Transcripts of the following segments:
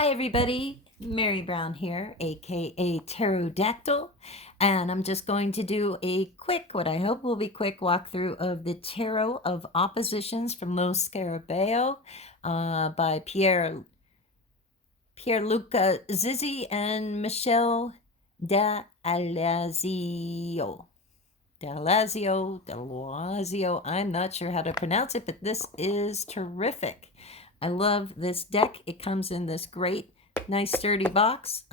Hi, everybody. Mary Brown here, aka Pterodactyl, and I'm just going to do a quick, what I hope will be quick walkthrough of the Tarot of Oppositions from Lo Scarabeo by Pierluca Zizzi and Michelle D'Alazio. D'Alazio. I'm not sure how to pronounce it, but this is terrific. I love this deck. It comes in this great, nice, sturdy box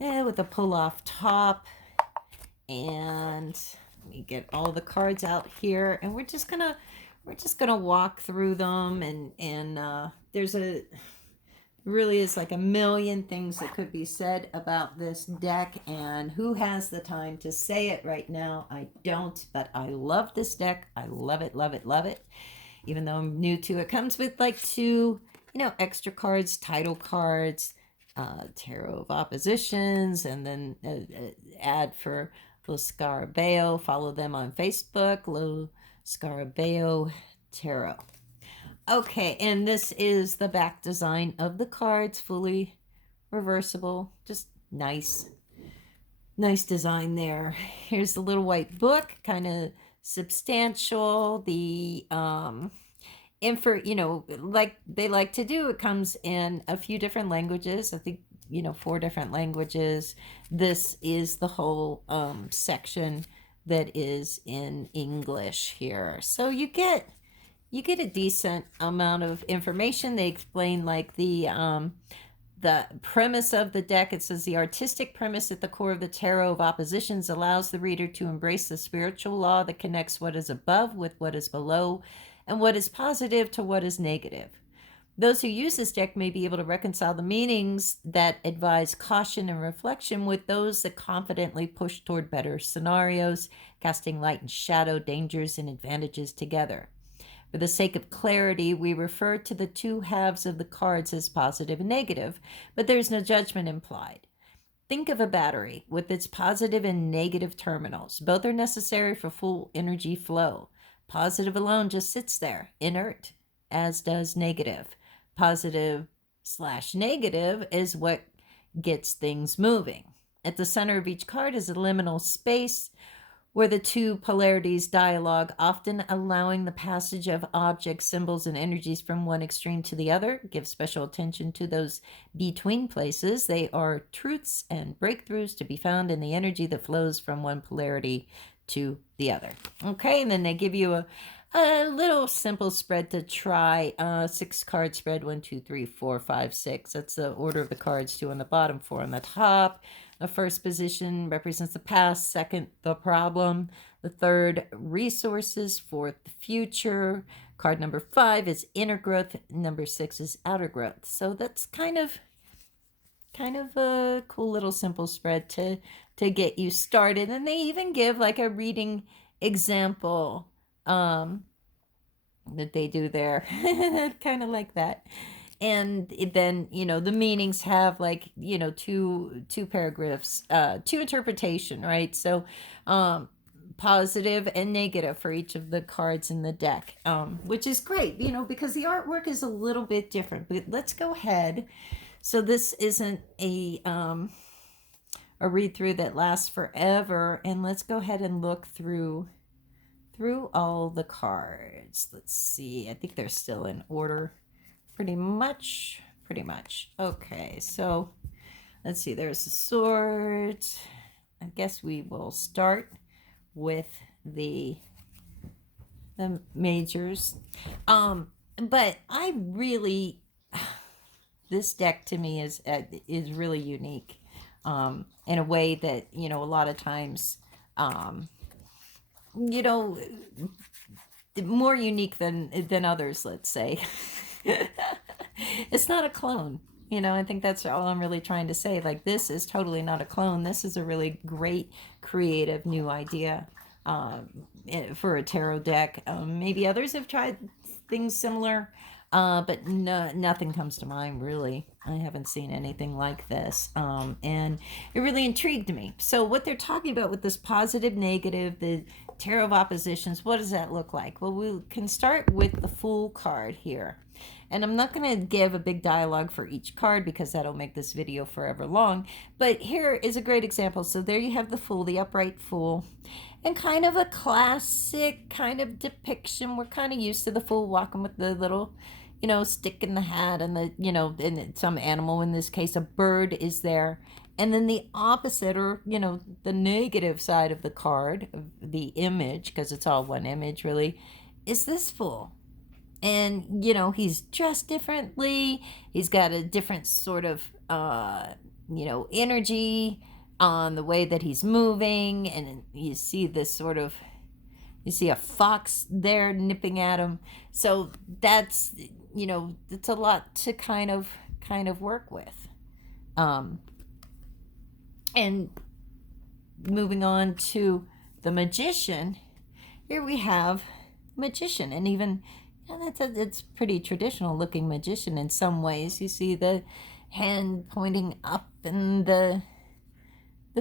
with a pull-off top. And let me get all the cards out here, and we're just gonna walk through them. And there's a really is like a million things that could be said about this deck, and who has the time to say it right now? I don't, but I love this deck. I love it, love it, love it. Even though I'm new to it, comes with like two, extra cards, title cards, Tarot of Oppositions, and then ad for Lo Scarabeo. Follow them on Facebook, Lo Scarabeo Tarot. Okay, and this is the back design of the cards, fully reversible. Just nice design there. Here's the little white book, kind of substantial. The like they like to do, it comes in a few different languages. I think 4 different languages. This is the whole section that is in English here, so you get a decent amount of information. They explain like the premise of the deck. It says the artistic premise at the core of the Tarot of Oppositions allows the reader to embrace the spiritual law that connects what is above with what is below and what is positive to what is negative. Those who use this deck may be able to reconcile the meanings that advise caution and reflection with those that confidently push toward better scenarios, casting light and shadow, dangers and advantages together. For the sake of clarity, we refer to the two halves of the cards as positive and negative, but there's no judgment implied. Think of a battery with its positive and negative terminals. Both are necessary for full energy flow. Positive alone just sits there, inert, as does negative. Positive/negative is what gets things moving. At the center of each card is a liminal space where the two polarities dialogue, often allowing the passage of objects, symbols, and energies from one extreme to the other. Give special attention to those between places. They are truths and breakthroughs to be found in the energy that flows from one polarity to the other. Okay, and then they give you a little simple spread to try. 6 card spread, 1, 2, 3, 4, 5, 6. That's the order of the cards, 2 on the bottom, 4 on the top. The first position represents the past, second, the problem, the third, resources, fourth, the future. Card number 5 is inner growth, number 6 is outer growth. So that's kind of a cool little simple spread to get you started. And they even give like a reading example that they do there. Kind of like that. And then the meanings have like two paragraphs, two interpretation, right? So positive and negative for each of the cards in the deck, which is great, because the artwork is a little bit different. But let's go ahead. So this isn't a read through that lasts forever, and let's go ahead and look through all the cards. Let's see, I think they're still in order. Pretty much. Okay, so let's see. There's the sword. I guess we will start with the majors. But I really, this deck to me is really unique, in a way that a lot of times, more unique than others. Let's say. It's not a clone. I think that's all I'm really trying to say. Like, this is totally not a clone. This is a really great, creative new idea for a tarot deck. Maybe others have tried things similar, but nothing comes to mind, really. I haven't seen anything like this, and it really intrigued me. So what they're talking about with this positive, negative, the Tarot of Oppositions, what does that look like? Well, we can start with the Fool card here. And I'm not going to give a big dialogue for each card because that'll make this video forever long. But here is a great example. So there you have the Fool, the upright Fool. And kind of a classic kind of depiction. We're kind of used to the Fool walking with the little, stick in the hat and and some animal, in this case, a bird is there. And then the opposite, or, the negative side of the card, the image, because it's all one image really, is this Fool. And, he's dressed differently. He's got a different sort of, energy on the way that he's moving. And you see you see a fox there nipping at him. So that's, it's a lot to kind of work with. And moving on to the Magician, here we have Magician, and even it's pretty traditional looking magician in some ways. You see the hand pointing up and the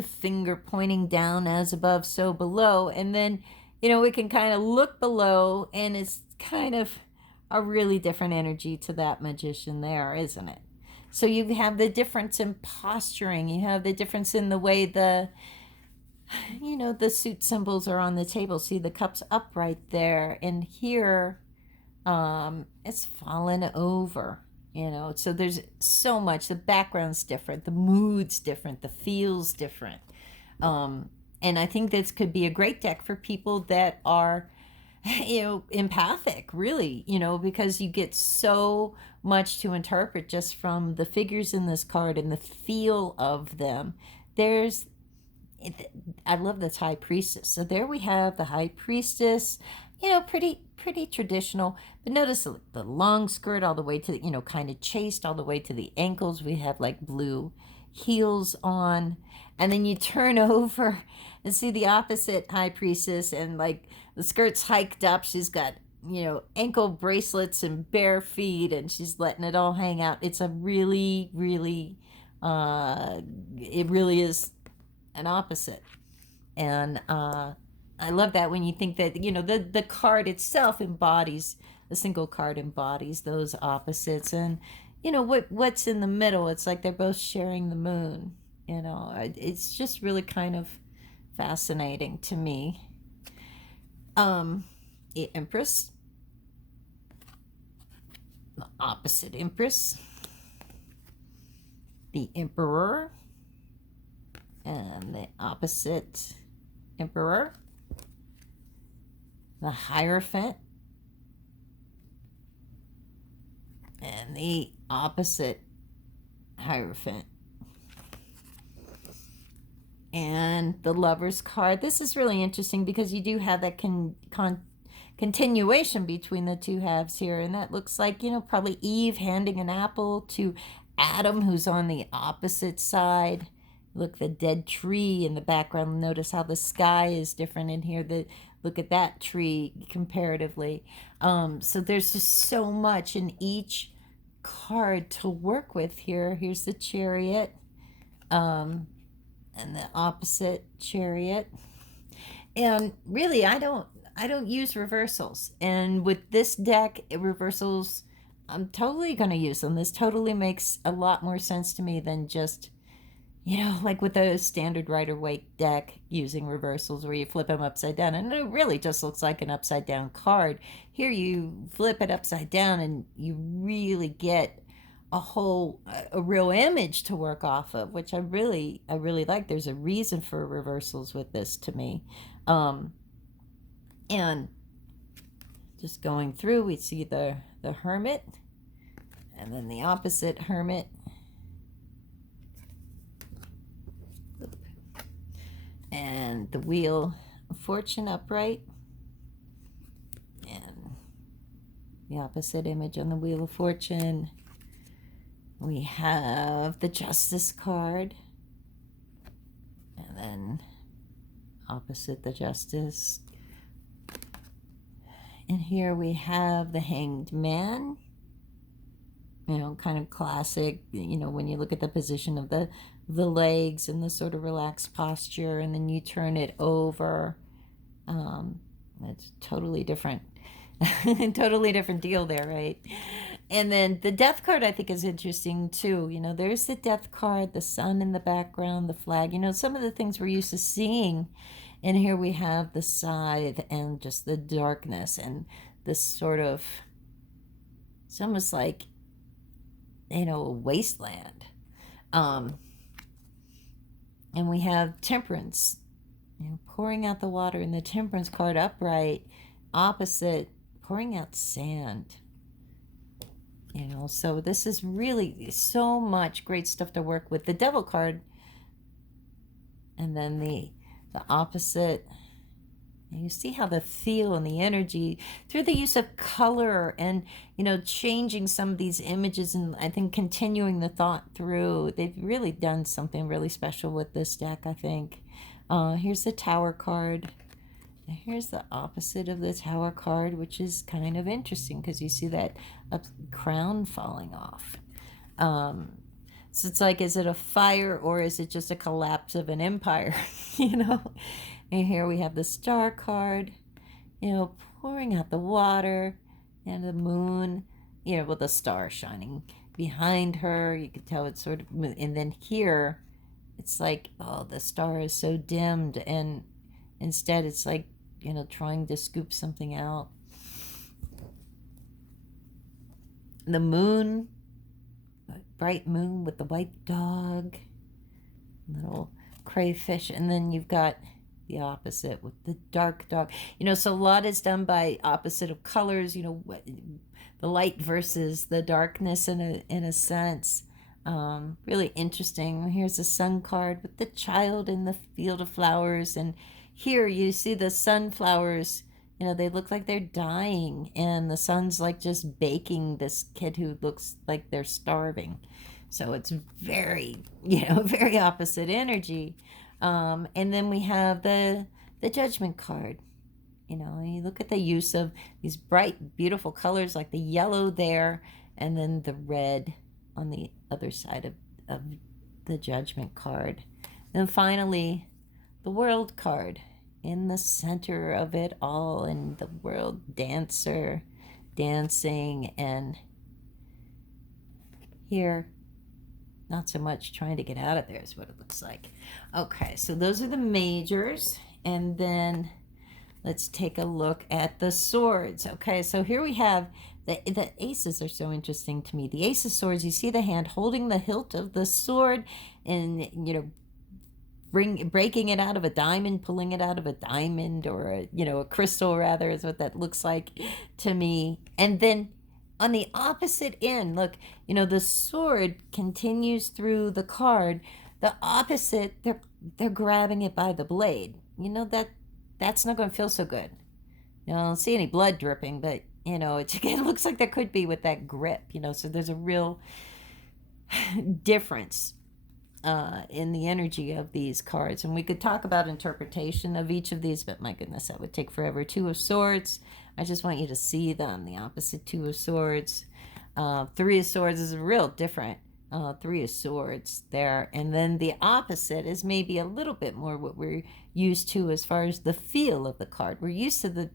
finger pointing down, as above so below. And then we can kind of look below, and it's kind of a really different energy to that magician there, isn't it? So you have the difference in posturing, you have the difference in the way the suit symbols are on the table. See the cups upright there, and here it's fallen over, so there's so much. The background's different, the mood's different, the feel's different. And I think this could be a great deck for people that are empathic, really, because you get so much to interpret just from the figures in this card and the feel of them. I love this High Priestess. So there we have the High Priestess, pretty traditional. But notice the long skirt all the way to, kind of chaste all the way to the ankles. We have like blue heels on. And then you turn over and see the opposite High Priestess, and like the skirt's hiked up. She's got, ankle bracelets and bare feet, and she's letting it all hang out. It's a really, really, it really is an opposite. And I love that when you think that, the card itself embodies, the single card embodies those opposites. And, what's in the middle, it's like they're both sharing the moon. It's just really kind of fascinating to me. The Empress, the opposite Empress, the Emperor, and the opposite Emperor, the Hierophant, and the opposite Hierophant, and the Lover's card. This is really interesting because you do have that continuation between the two halves here, and that looks like, probably Eve handing an apple to Adam, who's on the opposite side. Look, the dead tree in the background. Notice how the sky is different in here. Look at that tree comparatively. So there's just so much in each card to work with here. Here's the Chariot, and the opposite Chariot. And really, I don't use reversals. And with this deck, reversals, I'm totally going to use them. This totally makes a lot more sense to me than just, like with a standard Rider-Waite deck using reversals where you flip them upside down. And it really just looks like an upside down card. Here you flip it upside down and you really get a real image to work off of, which I really like. There's a reason for reversals with this to me. And just going through, we see the Hermit, and then the opposite Hermit, and the Wheel of Fortune upright, and the opposite image on the Wheel of Fortune. We have the Justice card, and then opposite the Justice. And here we have the Hanged Man, kind of classic, when you look at the position of the legs and the sort of relaxed posture, and then you turn it over. It's totally different. Totally different deal there, right? And then the death card I think is interesting too. There's the death card, the sun in the background, the flag, some of the things we're used to seeing. And here we have the scythe and just the darkness and this sort of, it's almost like, a wasteland. And we have temperance, pouring out the water, and the temperance card upright, opposite, pouring out sand. So this is really so much great stuff to work with. The devil card, and then the opposite. And you see how the feel and the energy through the use of color and, changing some of these images, and I think continuing the thought through. They've really done something really special with this deck, I think. Here's the Tower card. And here's the opposite of the Tower card, which is kind of interesting because you see that crown falling off. So it's like, is it a fire or is it just a collapse of an empire? And here we have the Star card, pouring out the water and the moon, with the star shining behind her. You can tell it's sort of, and then here it's like, oh, the star is so dimmed, and instead it's like, trying to scoop something out. The moon, bright moon with the white dog, little crayfish, and then you've got the opposite with the dark dog. So a lot is done by opposite of colors, the light versus the darkness in a sense. Really interesting. Here's a sun card with the child in the field of flowers, and here you see the sunflowers. They look like they're dying, and the sun's like just baking this kid who looks like they're starving. So it's very, very opposite energy. And then we have the Judgment card. You look at the use of these bright, beautiful colors like the yellow there, and then the red on the other side of the Judgment card. And finally, the World card in the center of it all, and the world dancer dancing, and here, not so much trying to get out of there is what it looks like. Okay, so those are the majors, and then let's take a look at the swords. Okay, so here we have the aces are so interesting to me. The ace of swords, you see the hand holding the hilt of the sword, and breaking it out of a diamond, pulling it out of a diamond, or a crystal rather, is what that looks like to me. And then on the opposite end, look, the sword continues through the card. The opposite, they're grabbing it by the blade. That's not going to feel so good. I don't see any blood dripping, but it looks like there could be with that grip. So there's a real difference in the energy of these cards, and we could talk about interpretation of each of these, but my goodness, that would take forever. Two of Swords, I just want you to see them. The opposite, Two of Swords. Three of Swords is real different. Three of Swords there, and then the opposite is maybe a little bit more what we're used to as far as the feel of the card. We're used to the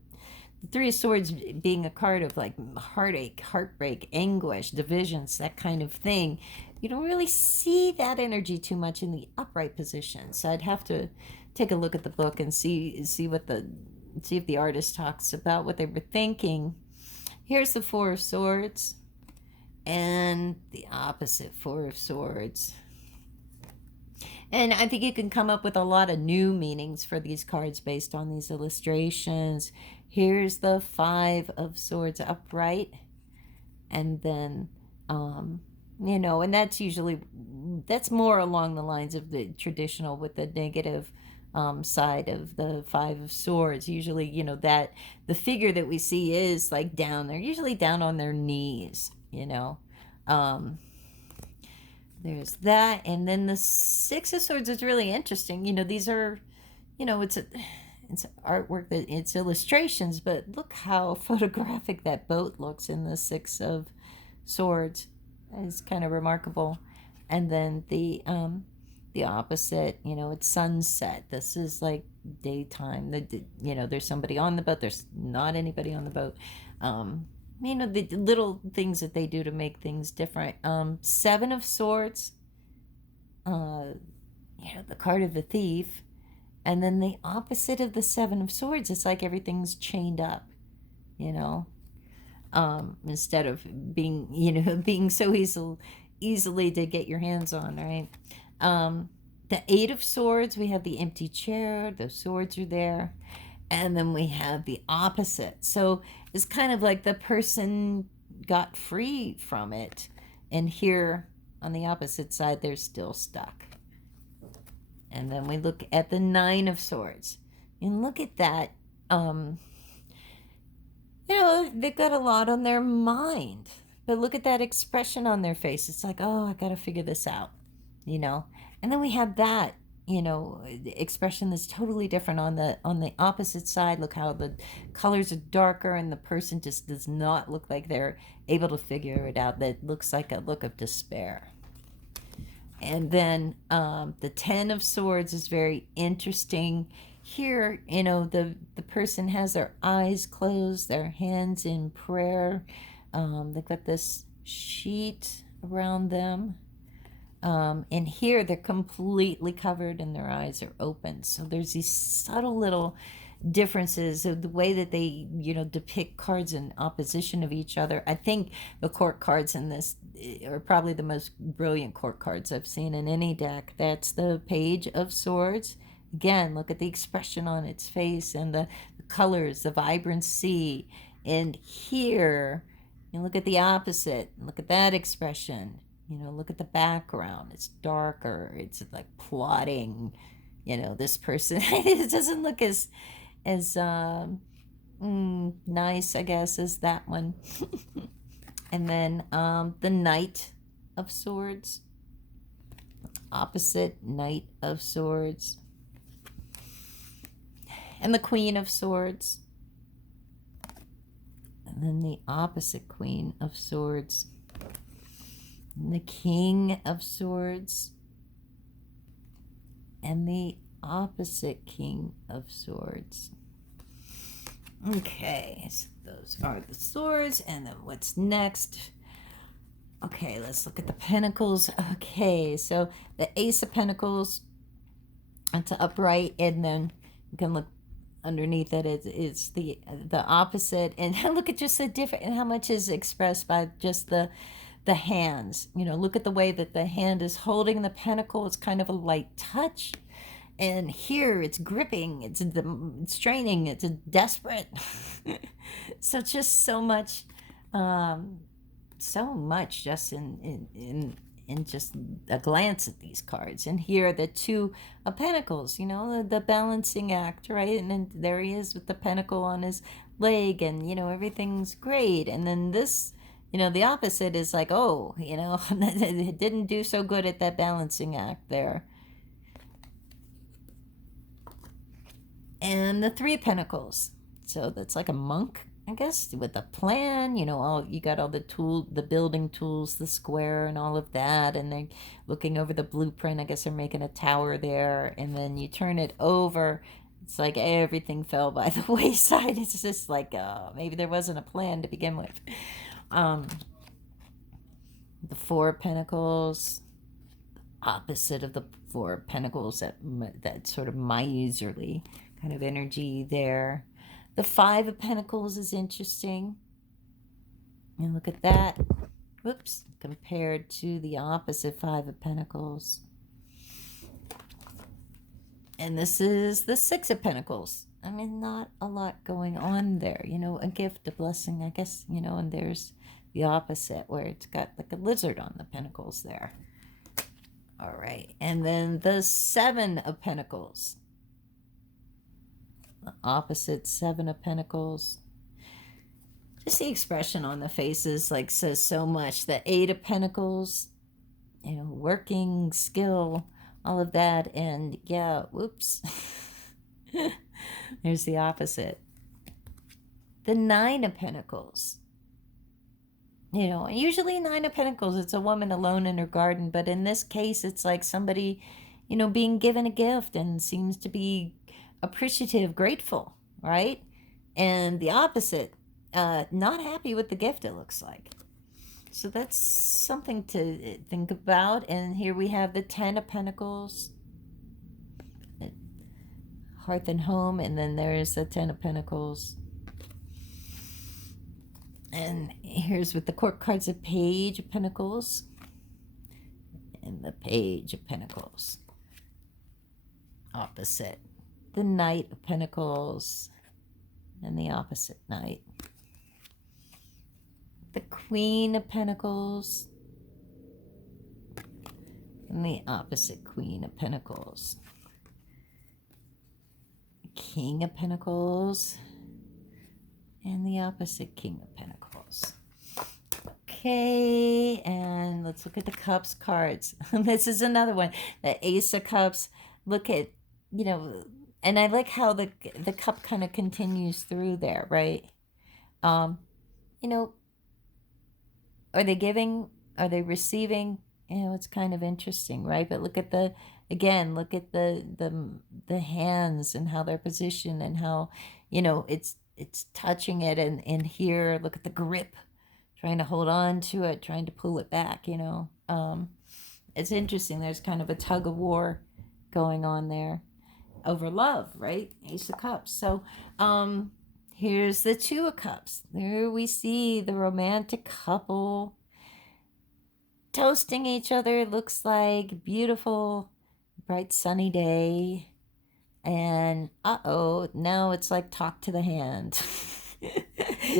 Three of Swords being a card of like heartache, heartbreak, anguish, divisions, that kind of thing. You don't really see that energy too much in the upright position. So I'd have to take a look at the book and see if the artist talks about what they were thinking. Here's the Four of Swords and the opposite, Four of Swords. And I think you can come up with a lot of new meanings for these cards based on these illustrations. Here's the Five of Swords upright, and then and that's more along the lines of the traditional with the negative side of the Five of Swords. Usually, that the figure that we see is like down there, usually down on their knees. There's that, and then the Six of Swords is really interesting. These are, it's artwork, that it's illustrations, but look how photographic that boat looks in the Six of Swords. It's kind of remarkable. And then the opposite, it's sunset. This is like daytime. There's somebody on the boat. There's not anybody on the boat. You know, the little things that they do to make things different. Seven of Swords, you know, the card of the thief. And then the opposite of the Seven of Swords, it's like everything's chained up, you know, instead of being, you know, being so easily to get your hands on, right? The Eight of Swords, we have the empty chair, the swords are there. And then we have the opposite. So it's kind of like the person got free from it. And here on the opposite side, they're still stuck. And then we look at the Nine of Swords. And look at that. You know, they've got a lot on their mind. But look at that expression on their face. It's like, oh, I got to figure this out, you know. And then we have that, you know, expression that's totally different on the opposite side. Look how the colors are darker and the person just does not look like they're able to figure it out. That looks like a look of despair. And then the Ten of Swords is very interesting. Here, you know, the person has their eyes closed, their hands in prayer. They've got this sheet around them. And here they're completely covered and their eyes are open. So there's these subtle little differences of the way that they, you know, depict cards in opposition of each other. I think the court cards in this are probably the most brilliant court cards I've seen in any deck. That's the Page of Swords. Again, look at the expression on its face and the colors, the vibrancy. And here, you look at the opposite. Look at that expression. You know, look at the background. It's darker. It's like plotting. You know, this person it doesn't look as nice, I guess, as that one. And then the Knight of Swords, opposite Knight of Swords, and the Queen of Swords, and then the opposite Queen of Swords, and the King of Swords, and the opposite King of Swords. Okay, so those are the swords, and then what's next? Okay, let's look at the Pentacles. Okay, so the Ace of Pentacles to upright, and then you can look underneath it. It's the opposite, and look at just the different and how much is expressed by just the hands. You know, look at the way that the hand is holding the pentacle. It's kind of a light touch. And here it's gripping, it's straining, it's desperate. So just so much just in just a glance at these cards. And here the Two of Pentacles, you know, the balancing act, right? And then there he is with the pentacle on his leg, and, you know, everything's great. And then this, you know, the opposite is like, oh, you know, it didn't do so good at that balancing act there. And the Three of Pentacles. So that's like a monk, I guess, with a plan. You know, you got all the building tools, the square and all of that. And they're looking over the blueprint. I guess they're making a tower there. And then you turn it over. It's like everything fell by the wayside. It's just like, maybe there wasn't a plan to begin with. The Four of Pentacles, opposite of the Four of Pentacles, that sort of miserly kind of energy there. The Five of Pentacles is interesting. And look at that. Whoops. Compared to the opposite Five of Pentacles. And this is the Six of Pentacles. I mean, not a lot going on there. You know, a gift, a blessing, I guess, you know, and there's the opposite where it's got like a lizard on the pentacles there. All right. And then the Seven of Pentacles. The opposite Seven of Pentacles. Just the expression on the faces like says so much. The Eight of Pentacles, you know, working, skill, all of that. And yeah, whoops. There's the opposite. The Nine of Pentacles. You know, usually Nine of Pentacles, it's a woman alone in her garden. But in this case, it's like somebody, you know, being given a gift and seems to be appreciative, grateful, right? And the opposite not happy with the gift, it looks like. So that's something to think about. And here we have the Ten of Pentacles, hearth and home, and then there's the Ten of Pentacles. And here's with the court cards, a Page of Pentacles and the Page of Pentacles. Opposite, the Knight of Pentacles and the opposite Knight. The Queen of Pentacles and the opposite Queen of Pentacles. King of Pentacles and the opposite King of Pentacles. Okay, and let's look at the Cups cards. This is another one. The Ace of Cups. Look at, and I like how the cup kind of continues through there, right? You know, are they giving? Are they receiving? It's kind of interesting, right? But look at the hands and how they're positioned and how, it's touching it, and here, look at the grip, trying to hold on to it, trying to pull it back, It's interesting. There's kind of a tug of war going on there over love, right? Ace of Cups. So, here's the Two of Cups. There we see the romantic couple toasting each other. It looks like beautiful, bright, sunny day. And now it's like talk to the hand.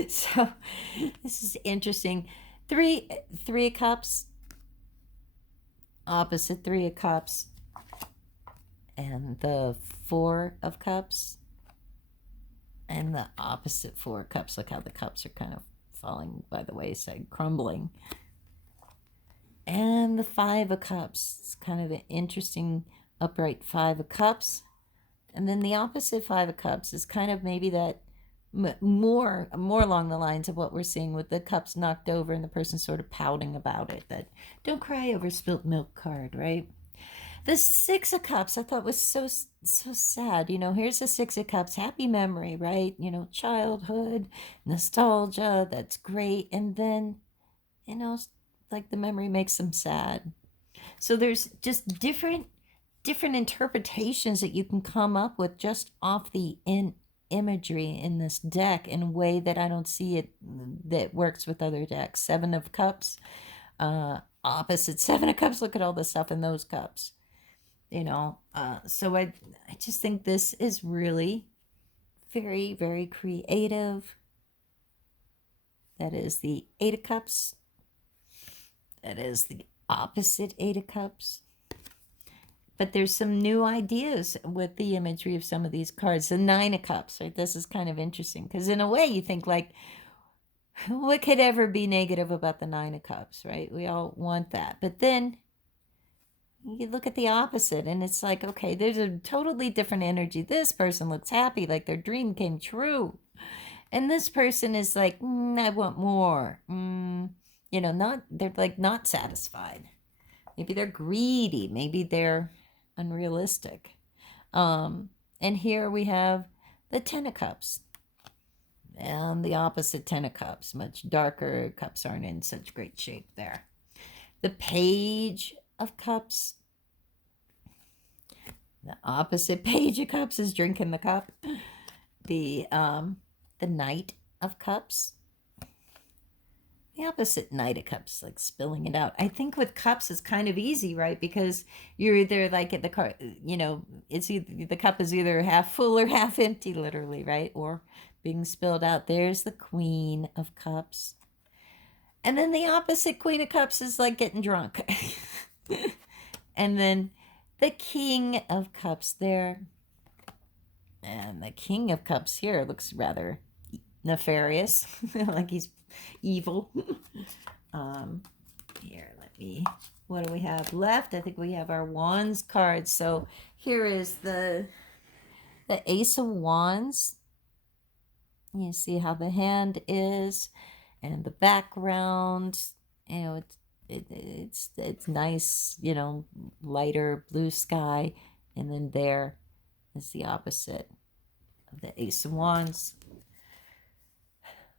So this is interesting. Three of Cups, opposite Three of Cups, and the Four of Cups, and the opposite Four of Cups. Look how the cups are kind of falling by the wayside, crumbling. And the Five of Cups. It's kind of an interesting upright Five of Cups. And then the opposite Five of Cups is kind of maybe that more along the lines of what we're seeing with the cups knocked over and the person sort of pouting about it. That don't cry over spilt milk card, right? The Six of Cups I thought was so sad. Here's the Six of Cups, happy memory, right? Childhood, nostalgia, that's great. And then, like the memory makes them sad. So there's just different interpretations that you can come up with just off the imagery in this deck in a way that I don't see it that works with other decks. Seven of Cups, opposite Seven of Cups. Look at all the stuff in those cups. So I just think this is really very, very creative. That is the Eight of Cups. That is the opposite Eight of Cups. But there's some new ideas with the imagery of some of these cards. The Nine of Cups, right? This is kind of interesting because in a way you think like, what could ever be negative about the Nine of Cups, right? We all want that. But then you look at the opposite and it's like, okay, there's a totally different energy. This person looks happy, like their dream came true. And this person is like, I want more. They're like not satisfied. Maybe they're greedy. Maybe they're unrealistic. And here we have the Ten of Cups. And the opposite Ten of Cups. Much darker. Cups aren't in such great shape there. The Page of Cups. The opposite Page of Cups is drinking the cup. The Knight of Cups. The opposite Knight of Cups, like spilling it out. I think with cups it's kind of easy, right? Because you're either like at the car, it's either the cup is either half full or half empty, literally, right? Or being spilled out. There's the Queen of Cups. And then the opposite Queen of Cups is like getting drunk. And then the King of Cups there. And the King of Cups here looks rather nefarious, like he's evil. Here, what do we have left? I think we have our Wands cards. So here is the Ace of Wands. You see how the hand is and the background, it's nice, lighter blue sky, and then there is the opposite of the Ace of Wands.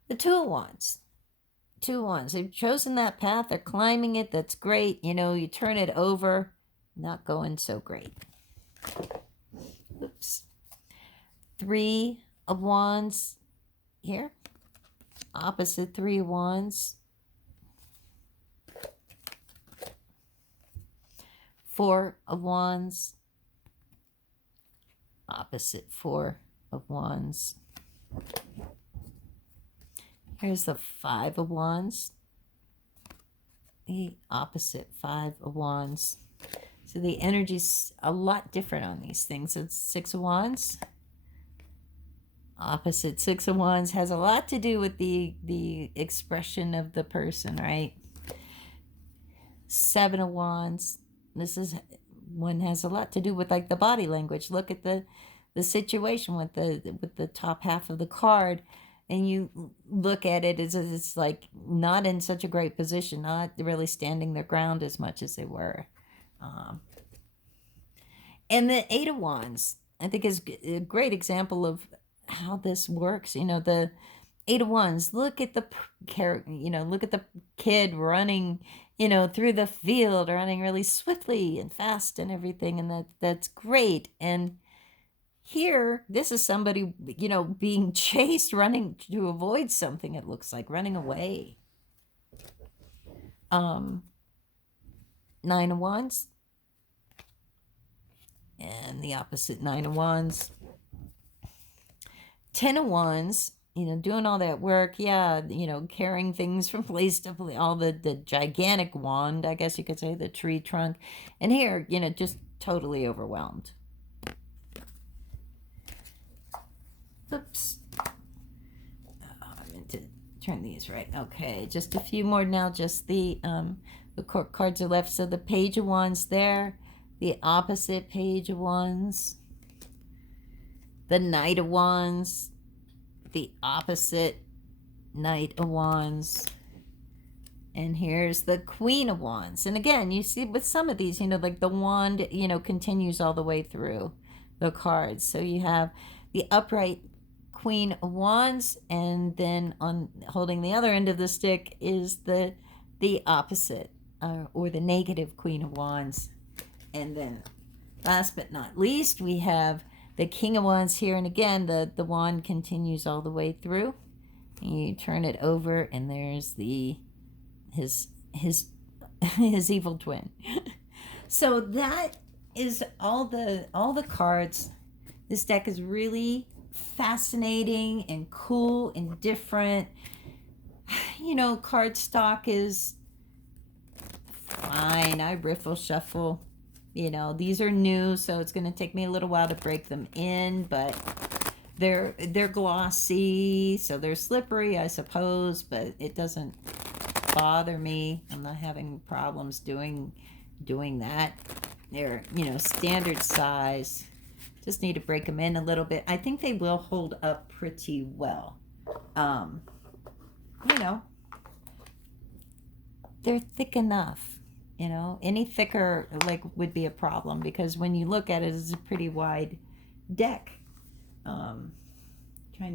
The Two of Wands. Two of Wands. They've chosen that path. They're climbing it. That's great. You know, you turn it over. Not going so great. Oops. Three of Wands here. Opposite Three of Wands. Four of Wands. Opposite Four of Wands. Here's the Five of Wands. The opposite Five of Wands. So the energy's a lot different on these things. It's Six of Wands. Opposite Six of Wands has a lot to do with the expression of the person, right? Seven of Wands. This is one has a lot to do with like the body language. Look at the situation with the top half of the card, and you look at it as it's like not in such a great position, not really standing their ground as much as they were. And the Eight of Wands, I think, is a great example of how this works. You know, the Eight of Wands, look at the look at the kid running, you know, through the field, running really swiftly and fast and everything, and that's great. And here, this is somebody, you know, being chased, running to avoid something. It looks like running away. Nine of Wands, and the opposite Nine of Wands. 10 of Wands, you know, doing all that work, yeah, you know, carrying things from place to place, all the gigantic wand, I guess you could say, the tree trunk. And here, you know, just totally overwhelmed. Oops. I meant to turn these right. Okay, just a few more now, just the cards are left. So the Page of Wands there, the opposite Page of Wands, the Knight of Wands, the opposite Knight of Wands, and here's the Queen of Wands. And again, you see with some of these, you know, like the wand, you know, continues all the way through the cards. So you have the upright Queen of Wands, and then on holding the other end of the stick is the opposite or the negative Queen of Wands. And then last but not least, we have the King of Wands here, and again, the wand continues all the way through. And you turn it over, and there's his evil twin. So that is all the cards. This deck is really fascinating and cool and different. You know, card stock is fine. I riffle shuffle. You know, these are new, so it's going to take me a little while to break them in, but they're glossy, so they're slippery, I suppose, but it doesn't bother me. I'm not having problems doing that. They're, you know, standard size. Just need to break them in a little bit. I think they will hold up pretty well. You know, they're thick enough. You know, any thicker like would be a problem, because when you look at it, it's a pretty wide deck. Trying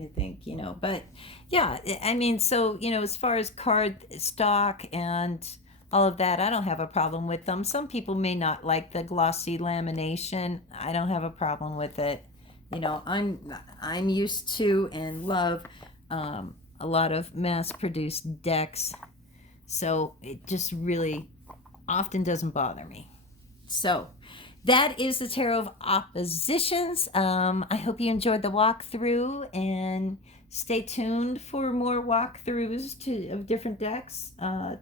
to think, you know, but yeah, I mean, so, you know, as far as card stock and all of that, I don't have a problem with them. Some people may not like the glossy lamination. I don't have a problem with it. You know, I'm used to and love a lot of mass-produced decks, so it just really often doesn't bother me. So that is the Tarot of Oppositions. I hope you enjoyed the walkthrough, and stay tuned for more walkthroughs of different decks,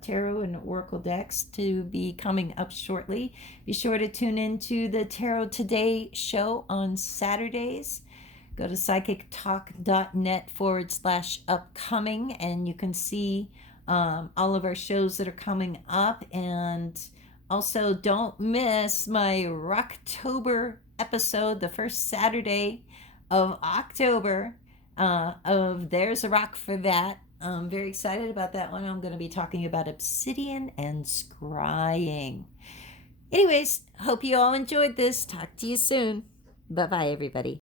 tarot and oracle decks, to be coming up shortly. Be sure to tune into the Tarot Today show on Saturdays. Go to psychictalk.net/upcoming, and you can see all of our shows that are coming up. And also, don't miss my Rocktober episode, the first Saturday of October, of There's a Rock for That. I'm very excited about that one. I'm going to be talking about obsidian and scrying. Anyways, hope you all enjoyed this. Talk to you soon. Bye-bye, everybody.